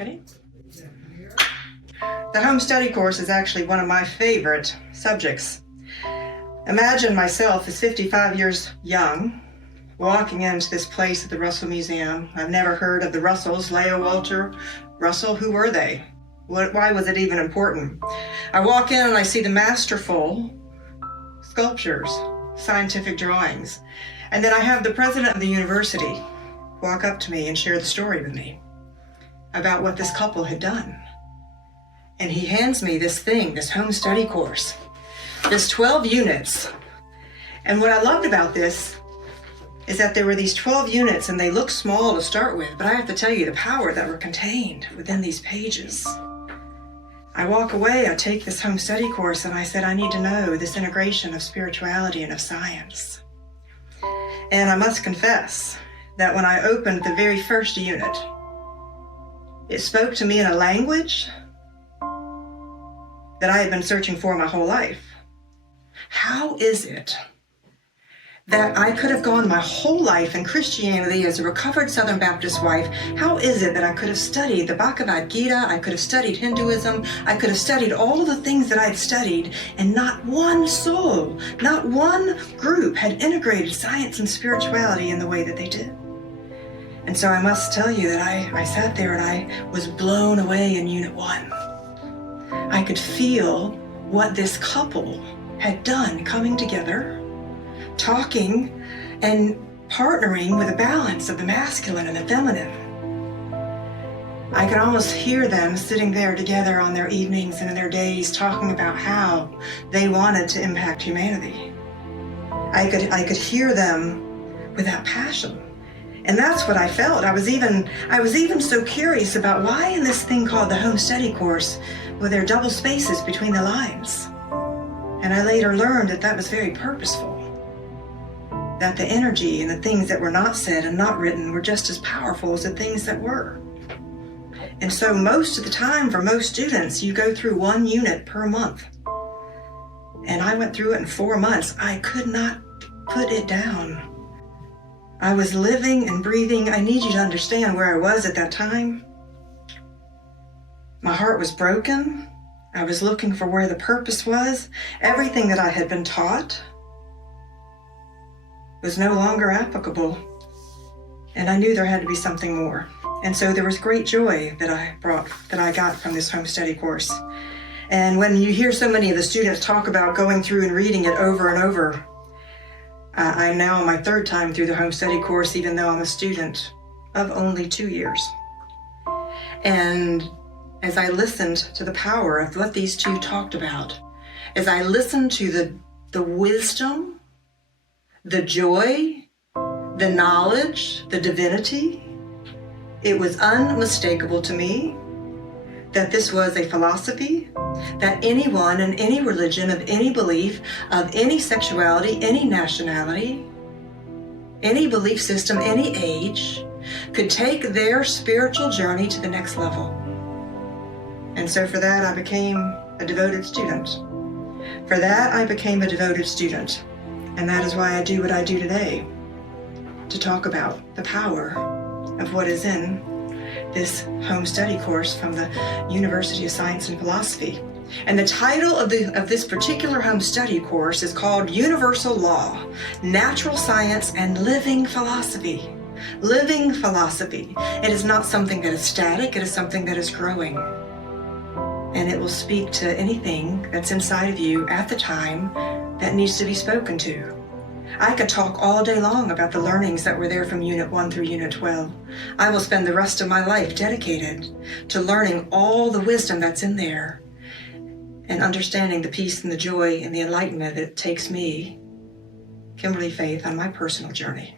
Ready? The home study course is actually one of my favorite subjects. Imagine myself as 55 years young, walking into this place at the Russell Museum. I've never heard of the Russells, Lao Walter Russell. Who were they? Why was it even important? I walk in and I see the masterful sculptures, scientific drawings. And then I have the president of the university walk up to me and share the story with me about what this couple had done. And he hands me this thing, this home study course, this 12 units. And what I loved about this is that there were these 12 units and they look small to start with, but I have to tell you the power that were contained within these pages. I walk away, I take this home study course, and I said, I need to know this integration of spirituality and of science. And I must confess that when I opened the very first unit, it spoke to me in a language that I had been searching for my whole life. How is it that I could have gone my whole life in Christianity as a recovered Southern Baptist wife? How is it that I could have studied the Bhagavad Gita, I could have studied Hinduism, I could have studied all of the things that I had studied, and not one soul, not one group had integrated science and spirituality in the way that they did? And so I must tell you that I sat there and I was blown away in Unit 1. I could feel what this couple had done, coming together, talking and partnering with a balance of the masculine and the feminine. I could almost hear them sitting there together on their evenings and in their days talking about how they wanted to impact humanity. I could hear them with that passion. And that's what I felt. I was even so curious about why in this thing called the home study course were there double spaces between the lines. And I later learned that that was very purposeful. That the energy and the things that were not said and not written were just as powerful as the things that were. And so most of the time for most students, you go through 1 unit per month. And I went through it in 4 months. I could not put it down. I was living and breathing. I need you to understand where I was at that time. My heart was broken. I was looking for where the purpose was. Everything that I had been taught was no longer applicable. And I knew there had to be something more. And so there was great joy that I got from this home study course. And when you hear so many of the students talk about going through and reading it over and over, I'm now on my 3rd time through the home study course, even though I'm a student of only 2 years. And as I listened to the power of what these two talked about, as I listened to the wisdom, the joy, the knowledge, the divinity, it was unmistakable to me that this was a philosophy that anyone in any religion, of any belief, of any sexuality, any nationality, any belief system, any age, could take their spiritual journey to the next level. And so for that, I became a devoted student. For that, I became a devoted student. And that is why I do what I do today, to talk about the power of what is in this home study course from the University of Science and Philosophy. And the title of this particular home study course is called Universal Law, Natural Science and Living Philosophy. Living philosophy. It is not something that is static, it is something that is growing. And it will speak to anything that's inside of you at the time that needs to be spoken to. I could talk all day long about the learnings that were there from Unit 1 through Unit 12. I will spend the rest of my life dedicated to learning all the wisdom that's in there and understanding the peace and the joy and the enlightenment that takes me, Kimberly Faith, on my personal journey.